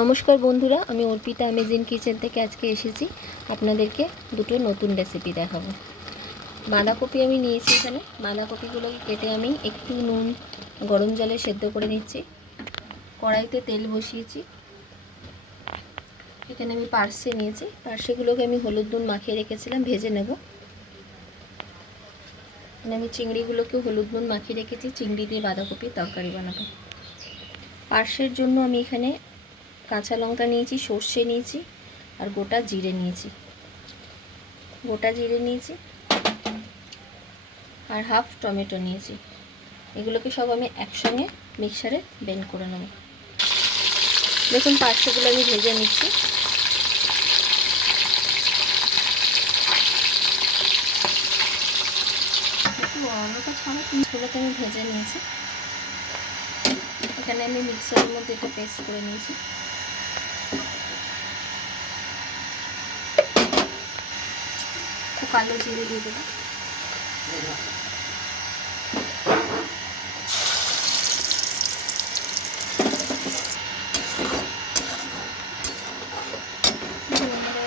নমস্কার বন্ধুরা, আমি অর্পিতা অ্যামেজিং কিচেন থেকে আজকে এসেছি আপনাদেরকে দুটো নতুন রেসিপি দেখাবো। বাঁধাকপি আমি নিয়েছি। এখানে বাঁধাকপিগুলোকে কেটে আমি একটু নুন গরম জলে সেদ্ধ করে নিচ্ছি। কড়াইতে তেল বসিয়েছি। এখানে আমি পার্সে নিয়েছি। পার্সেগুলোকে আমি হলুদ নুন মাখিয়ে রেখেছিলাম, ভেজে নেব। এখানে আমি চিংড়িগুলোকেও হলুদ নুন মাখিয়ে রেখেছি, চিংড়ি দিয়ে বাঁধাকপির তরকারি বানাবো। পার্সের জন্য আমি এখানে কাঁচা লঙ্কা নিয়েছি, সর্ষে নিয়েছি আর গোটা জিরে নিয়েছি। আর হাফ টমেটো নিয়েছি। এগুলোকে সব আমি একসঙ্গে মিক্সারে ব্লেন্ড করে নেব। দেখুন, পার্সেগুলো আমি ভেজে নিচ্ছি। একটু অল্প ছাড়া পিসগুলোকে আমি ভেজে নিয়েছি। এখানে আমি মিক্সারের মধ্যে একটু পেস্ট করে নিয়েছি। কালো জিরে দিয়ে দেবো।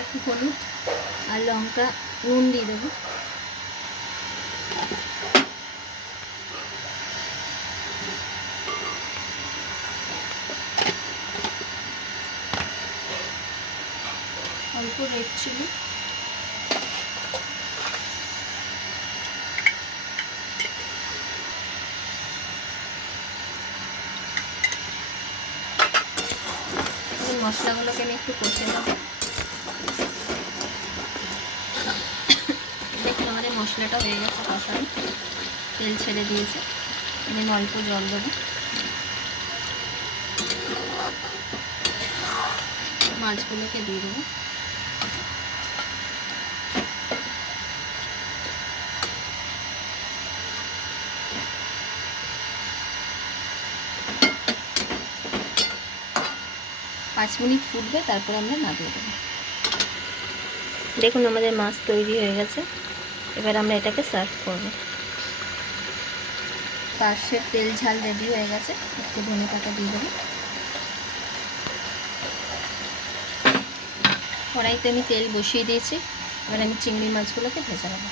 একটু হলুদ আর লঙ্কা নুন দিয়ে দেবো। অল্প রেড চিলি, মশলাগুলোকে আমি একটু কষে নেব। দেখুন, আমাদের মশলাটা হয়ে গেছে কষানো, তেল ছেড়ে দিয়েছে। আমি অল্প জল দেবো। মাছগুলোকে দিয়ে দেবো। পাঁচ মিনিট ফুটবে, তারপর আমরা নামিয়ে দেবো। দেখুন, আমাদের মাছ তৈরি হয়ে গেছে। এবার আমরা এটাকে সার্ভ করব। পার্সের তেল ঝাল রেডি হয়ে গেছে। একটু ধনে পাতা দিয়ে দেবো। কড়াইতে আমি তেল বসিয়ে দিয়েছি। এবার আমি চিংড়ি মাছগুলোকে ভেজে নেব।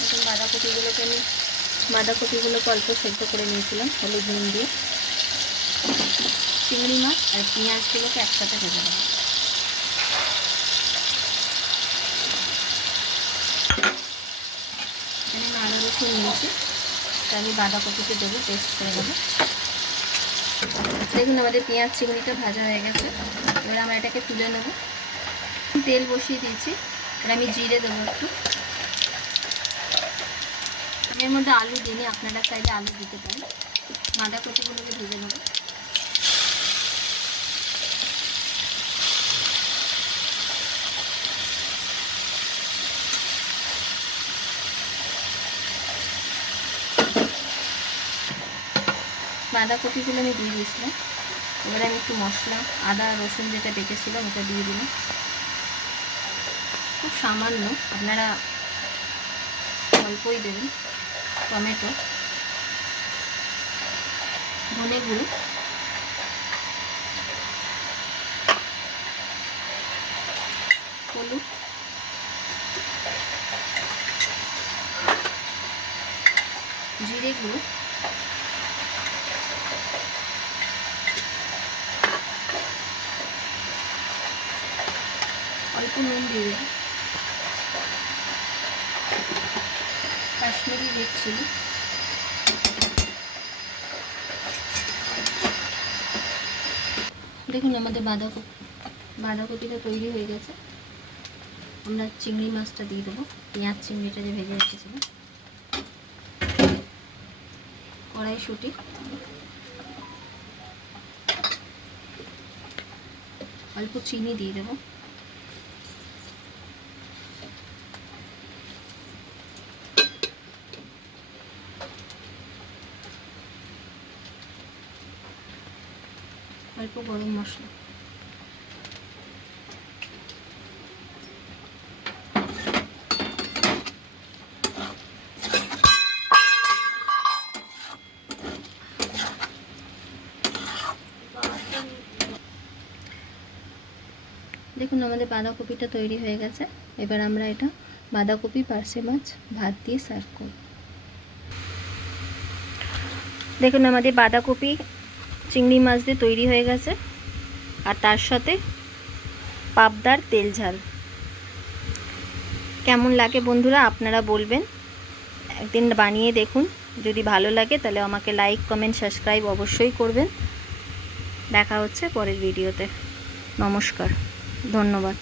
এখন বাঁধাকপিগুলোকে অল্প সেদ্ধ করে নিয়েছিলাম হলুদ নুন দিয়ে। চিংড়ি মাছ আর পেঁয়াজগুলোকে একসাথে ভেজে নেব। এখানে আমি আদা রসুন নিয়েছি, তা আমি বাঁধাকপিতে দেবো, পেস্ট করে দেবো। দেখুন, আমাদের পেঁয়াজ চিংড়িটা ভাজা হয়ে গেছে। এবার আমরা এটাকে তুলে নেব। তেল বসিয়ে দিয়েছি। এবার আমি জিরে দেবো একটু। আমি এর মধ্যে আলু দিইনি, আপনারা চাইলে আলু দিতে পারেন। বাঁধাকপিগুলোকে ভেজে নেব। বাঁধাকপিগুলো আমি দিয়ে দিয়েছিলাম। এবারে আমি একটু মশলা, আদা রসুন যেটা বেটেছিলাম ওটা দিয়ে দিলাম। খুব সামান্য, আপনারা অল্পই দেবেন। টমেটো, ধনে গুঁড়ো, হলুদ, জিরে গুঁড়ো, অল্প নুন দিয়ে দেবো। Kashmiri red chilli. দেখুন, আমাদের বাঁধাকপিটা তৈরি হয়ে গেছে। আমরা চিংড়ি মাছটা দিয়ে দেবো। পেঁয়াজ চিংড়িটা যে ভেজে রেখেছিলাম। কড়াইশুঁটি, অল্প চিনি দিয়ে দেবো। অল্প গরম মশলা। দেখুন আমাদের বাঁধাকপিটা তৈরি হয়ে গেছে। এবার আমরা এটা বাঁধাকপি পার্শে মাছ ভাত দিয়ে সার্ভ করব। দেখুন আমাদের বাঁধাকপি চিংড়ি মাছ দিয়ে তৈরি হয়ে গেছে, আর তার সাথে পাবদার তেল ঝাল। কেমন লাগে বন্ধুরা আপনারা বলবেন, একদিন বানিয়ে দেখুন। যদি ভালো লাগে তাহলে আমাকে লাইক কমেন্ট সাবস্ক্রাইব অবশ্যই করবেন। দেখা হচ্ছে পরের ভিডিওতে। নমস্কার, ধন্যবাদ।